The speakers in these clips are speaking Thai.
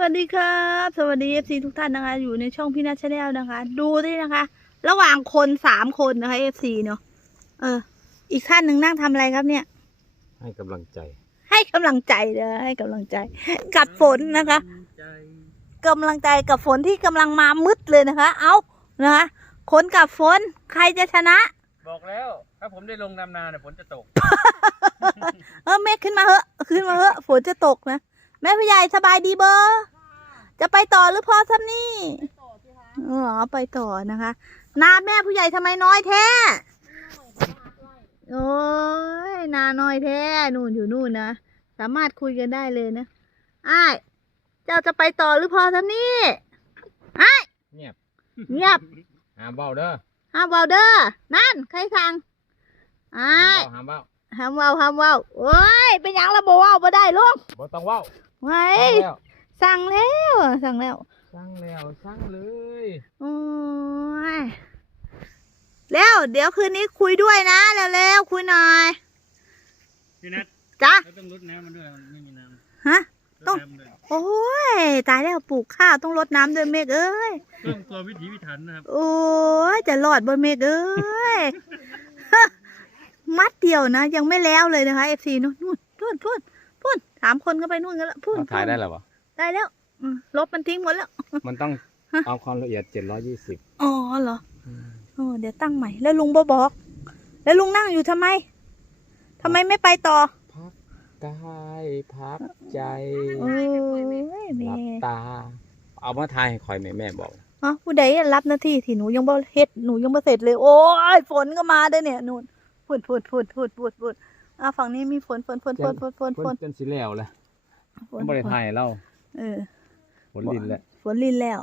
วัสดีครับ สวัสดีเอฟซีทุกท่านนะคะ อยู่ในช่องพี่นัทชาแนลนะคะ ดูด้วยนะคะ ระหว่างคนสามคนนะคะเอฟซีเนาะเออ อีกท่านหนึ่งนั่งทำอะไรครับเนี่ย ให้กำลังใจ ให้กำลังใจเลยให้กำลังใจ กับฝนนะคะกำลังใจกับฝนที่กำลังมามืดเลยนะคะ เอานะคะคนกับฝนใครจะชนะ บอกแล้ว ถ้าผมได้ลงนำนาเนี่ยฝนจะตก เออเมฆขึ้นมาเหอะ ขึ้นมาเหอะฝนจะตกนะ แม่ผู้ใหญ่สบายดีเบอร์จะไปต่อหรือพอซ้ำนี่เออไปต่อนะคะนาแม่ผู้ใหญ่ทำไมน้อยแท้โอ้ยนาน้อยแท้นู่นอยู่นู่นนะสามารถคุยกันได้เลยนะอ้ายเจ้าจะไปต่อหรือพอซ้ำนี่อ้ายเงียบเงียบหามเบาเด้อห้ามเบาเด้อนั่นใครสั่งอ้าหามเบายหามเบาห้ามเบาห้ามเบาโอ้ยเป็นหยังละบ่เว้าบ่ได้ลุงบ่ต้องเว้า ไว้สั่งแล้วสั่งแล้วสั่งแล้วสั่งแล้วสั่งเลยโอ้ยแล้วเดี๋ยวคืนนี้คุยด้วยนะเร็วๆคุยหน่อยพี่นัทจ้ะเราต้องรดน้ำมันด้วยมันไม่มีน้ฮะำต้องรดน้ำด้วยโอ้ยตายแล้วปลูกข้าวต้องรดน้ำด้วยเมฆเอ้ยเพิ่มตัววิถีพิถันนะครับโอ้ยจะรอดบนเมฆเอ้ย มัดเดียวนะ ยังไม่แล้วเลยนะคะเอฟซีนู่นนู่นทุ่นทุ่น ทุ่นสามคนก็ไปนู่นกันแล้วพุ่นถ่ายได้แล้วบ่ได้แล้วอืมลบมันทิ้งหมดแล้ว มันต้องฮะเอาความละเอียด720อ๋อเหรอโอ้เดี๋ยวตั้งใหม่ แล้วลุงบอบอก แล้วลุงนั่งอยู่ทำไมทำไมไม่ไปต่อพักกายพักใจโอ้ยหแม่ลับตา เอามาทายให้คอยแม่แม่บอกอ๋อผู้ใดรับหน้าที่ที่หนูยังบ่เฮ็ดหนูยังบ่เสร็จเลย โอ้ยฝนก็มาได้อเนี่ยนู่นฝนฝนฝนฝนฝนฝน อะฝั่งนี้มีฝนฝนฝนฝนฝนฝนฝเพิ่นนจนสิแล้วแหละฝนบ่ได้ถ่ายเล่าเออฝนดินแหละฝนลินแล้ว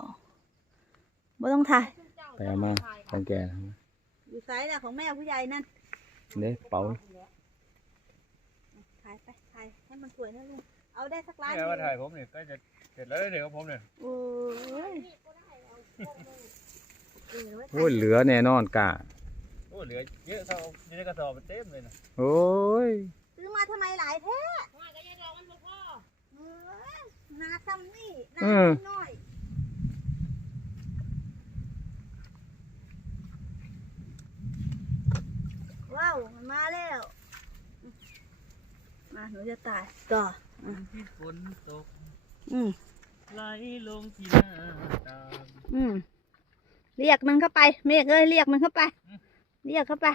บ่ต้องถ่ายไปเอามาของแกนะอยู่ไซส์ละของแม่ผู้ใหญ่นั่นเด้เป๋าถ่ายไปถ่ายให้มันสวยนะลุงเอาได้สักล้านนี่ว่าถ่ายผมเนี่ยก็จะเสร็จแล้วเดี๋ยวผมเนี่ยโอ้ยเออไว้โอ้ยเหลือแน่นอนกะโอ้ เหลือเยอะเขาอยู่ในกระสอบมันเต็มเลยนะโอ้ยซื้อมาทำไมหลายแท้เออนาซัมนี่นาเออน้อยว้าวมันมาแล้ว มาหนูจะตายต่อที่ฝนตกอืมไหลลงที่หน้าต่างอืมเรียกมันเข้าไป เมฆเอ้ยเรียกมันเข้าไป เรียกเข้าไป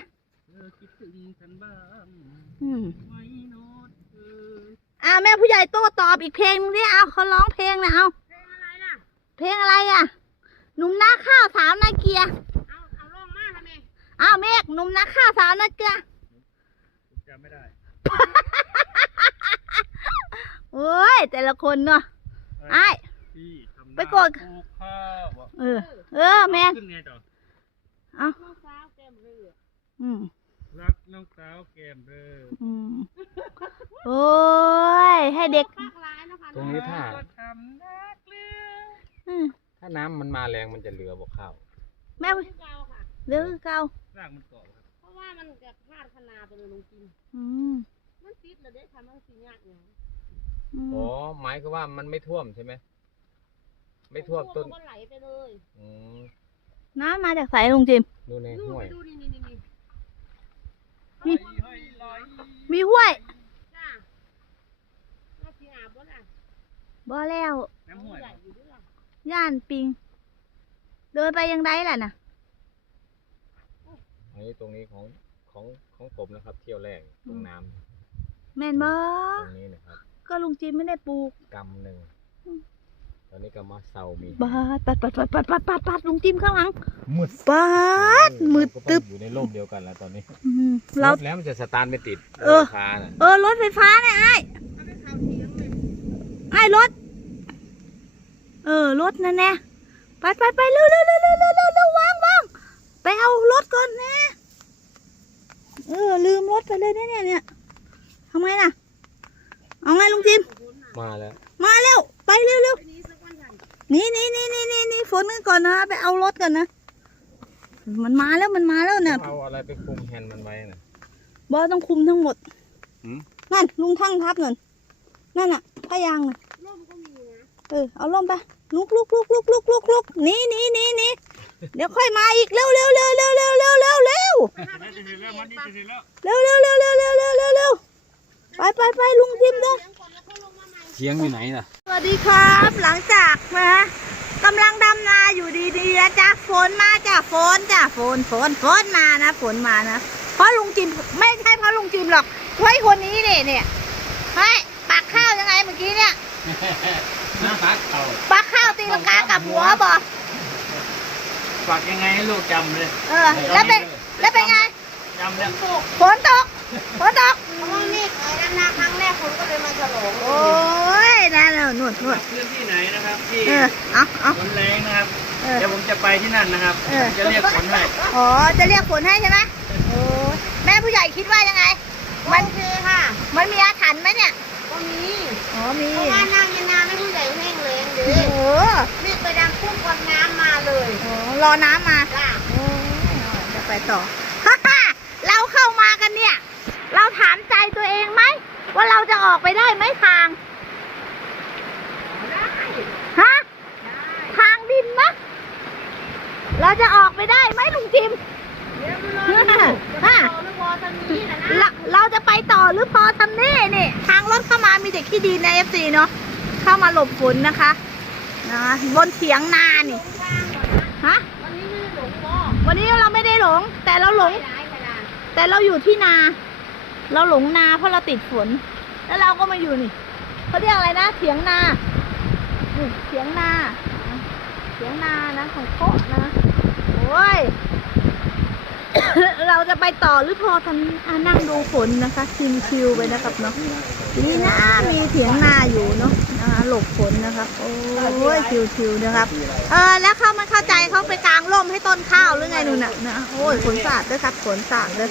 เธอคิดถึงฉันบ้างอืมไหม่โนดเอออ้าวแม่ผู้ใหญ่โต้ตอบอีกเพลงนึงดิเอาเขาร้องเพลงนะเอาเพลงอะไรล่ะเพลงอะไรอะ หนุ่มนาข้าวสาวนาเกียเอาเอาร้องมาทำไมอ้าวเมฆหนุ่มนาข้าวสาวนาเกียผมจำไม่ได้โอ้ยแต่ละคนเนาะไอ้ายที่ทำนาไปกดปลูกข้าวอะเออ เออแม่งขึ้นไงต่อเอา อืมรักน้องสาวแก้มเบอร์อืมโอ้ยให้เด็กตรงนี้ถ้าทำนักเรืออืมถ้าน้ำมันมาแรงมันจะเหลือบ่ข้าวแม่ผู้เลือเก่าร่างมันเกาะครับเพราะว่ามันจะพลาดขนาดไปเลยลงกิน อืมมันติดเลยเด้ค่ะมันสียากอย่างอืมอ๋อหมายคือว่ามันไม่ท่วมใช่ไหมไม่ท่วมต้น มันก็ไหลไปเลย อืม น้ำมาจากสายลุงจิม ดูในนู่นห้วไปยดูนี่นี่นี่นี่มีห้อยลอยมีห้วยจ้าน่าสีอาบวะน่ะบ่แล้วน้ำห้วยใหญ่อยู่ด้วยล่ะย่านปิง เดินไปยังไงล่ะน่ะอันนี้ตรงนี้ของของของผมนะครับ เที่ยวแรกตรงน้ำแม่นบ่ตรงนี้นะครับ ก็ลุงจิมไม่ได้ปลูกกำหนึ่ง ตอนนี้ก็มาเซามีบาดปัดปัดปัดปัดปัดปัดปัดลุงจิมข้างหลังมืดบาดมืดตึบอยู่ในร่มเดียวกันแล้วตอนนี้เรารถแล้วมันจะสตาร์ทไม่ติดเออเออรถไฟฟ้าเนี่ยไอ้ไอ้รถ เออรถนั่นแน่ไปไปไปเร็วเร็วเร็วเร็วเร็วเร็ววางวางไปเอารถก่อนนะเออลืมรถไปเลยเนี่ยเนี่ยเนี่ยทำไงน่ะ เอาไงลุงจิมมาแล้ว มาเร็วไปเร็วเร็ว ไปนี้สักวันใหญ่ นี่นี่นี่นี่นี่นี่ฝนกันก่อนนะ ไปเอารถก่อนนะ มันมาแล้วมันมาแล้วเนี่ยเอาอะไรไปคุมแฮนด์มันไว้น่ะบอสต้องคุมทั้งหมดหืม นั่นลุงทั้งทับนั่นนั่นน่ะพยางน่ะร่มก็มีนะเออเอาลงไปลุกลุกลุกลุกลุกลุกลุกหนีหนีหนีหนีเดี๋ยวค่อยมาอีกเร็วเร็วเร็วเร็วเร็วเร็วเร็วเร็วจะเสร็จแล้วมันนี่จะเสร็จแล้วเร็วเร็วเร็วเร็วเร็วเร็วเร็วเร็วไปไปไปลุงจิมดูเทียงอ ยู่ไหนล่ะ สวัสดีครับ หลังจากนะกำลังดำนาอยู่ดีๆนะจ้ะฝนมาจ้ะฝนจ้ะฝนฝนฝนมานะฝนมานะเพราะลุงจิมไม่ใช่เพราะลุงจิมหรอกเพราะไอ้คนนี้เนี่ยเนี่ยเฮ้ยปักข้าวยังไงเมื่อกี้เนี่ยน้าปักเขาปักข้าวตีลังกากับหัวบอกฝากยังไงให้ลูกจำเลย เออ แล้วเป็นแล้วเป็นไงจำแล้วฝนตก ฝนตกเพราะว่านี่เคยดำนาครั้งแรกผมก็เลยมาฉลองโอ้ยนั่นน่ะนวดนวดพื้นที่ไหนนะครับที่เออเอาเอาฝนแรงนะครับเออ เดี๋ยวผมจะไปที่นั่นนะครับเออ จะเรียกฝนให้อ๋อ จะเรียกฝนให้ใช่ไหมโอ้ยแม่ผู้ใหญ่คิดว่ายังไง มันโอเคค่ะมันมีอาถรรพ์ไหมเนี่ย ก็มีอ๋อ มีเพราะว่านั่งยันนาไม่ผู้ใหญ่แห้งแรงเด้โอ้โหนี่ไปดำพุ่งก่อนน้ำมาเลยโอ้รอน้ำมาจ้าโอ้ยจะไปต่อ ฮ่าฮ่าเราเข้ามากันเนี่ย เรา ถามใจตัวเองไหมว่าเราจะออกไปได้ไหมทางได้ฮะได้ทางดินมะเราจะออกไปได้ไหมลุงจิมเดี๋ยวมันรออยู่จะไปต่อไม่พอตอนนี้นะนะเราเราจะไปต่อหรือพอทำนี่นี่ทางรถเข้ามามีแต่ขี้ดีในเอฟซีเนาะเข้ามาหลบฝนนะคะนะบนเถียงนานี่ทางก่อนนะฮะวันนี้ไม่ได้หลงบ่วันนี้เราไม่ได้หลง แต่เราหลงไปได้ไปได้แต่เราอยู่ที่นา เราหลงนาเพราะเราติดฝน แล้วเราก็มาอยู่นี่เขาเรียกอะไรนะเถียงนาเถียงนาเถียงนานะของโคนะโอ้ยเราจะไปต่อหรือพอทำอนั่งดูฝนนะคะชิวๆไปนะครับเนาะนี่นะมีเถียงนาอยู่เนาะนะคะหลบฝนนะครับ โอ้ยชิวๆนะครับ เออแล้วเขาไม่เข้าใจเขาไปกลางร่มให้ต้นข้าวหรือไงนู่นน่ะนะโอ้ยฝนสาดด้วยครับฝนสาดด้วย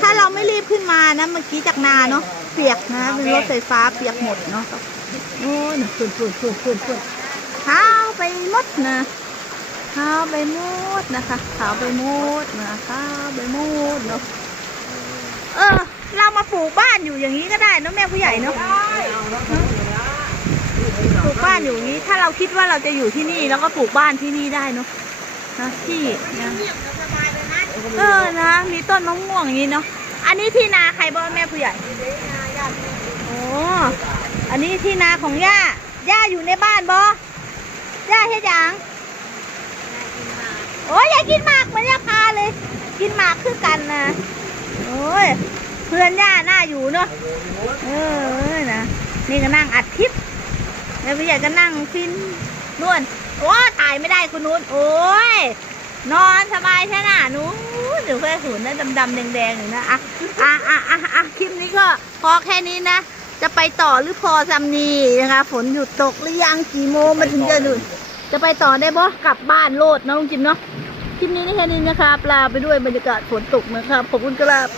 ถ้าเราไม่รีบขึ้นมานะเมื่อกี้จากนาเนาะเปียกนะเป็นรถไฟฟ้าเปียกหมดเนาะโอ้ยฝุ่นฝุ่นฝุ่นฝุ่นฝุ่นเท้าไปหมดนะเท้าไปหมดนะคะเท้าไปหมดนะเท้าไปหมดเนาะเออ เรามาปลูกบ้านอยู่อย่างนี้ก็ได้เนอะแม่ผู้ใหญ่เนาะปลูกบ้านอยู่อย่างนี้ ถ้าเราคิดว่าเราจะอยู่ที่นี่ แล้วก็ปลูกบ้านที่นี่ได้เนาะนะที่นะ เงียบสบายเนะเออนะ มีต้นมะม่วงอย่างนี้เนาะอันนี้ที่นาใครบ้างแม่ผู้ใหญ่โอ้อันนี้ที่นาของย่าย่าอยู่ในบ้านบย่าเฮ็ดหยังโอ้ยอยากกินหมากเหมือนย่าพาเลย กินหมากคือกันนะโอ้ยเพื่อนย่าหน่าอยู่เนาะเออนะนี่ก็นั่งอัดคลิปแล้วพี่ใหญ่ก็นั่งฟินนวลโอ้ถ่ายไม่ได้คุณนุ้นโอ้ย นอนสบายใช่ไหมนู้นเดี๋ยวเพื่อนหุ่นนะดำๆแดงๆอยู่นะอะอะอะอะอะคลิปนี้ก็พอแค่นี้นะ จะไปต่อหรือพอซำนีนะคะ ฝนหยุดตกหรือยังกี่โมงมันถึงจะหยุดจะไปต่อได้บ่กลับบ้านโลดนะลุงจิมเนาะคลิปนี้แค่นี้นะครับลาไปด้วยบรรยากาศฝนตกนะครับขอบคุณครับ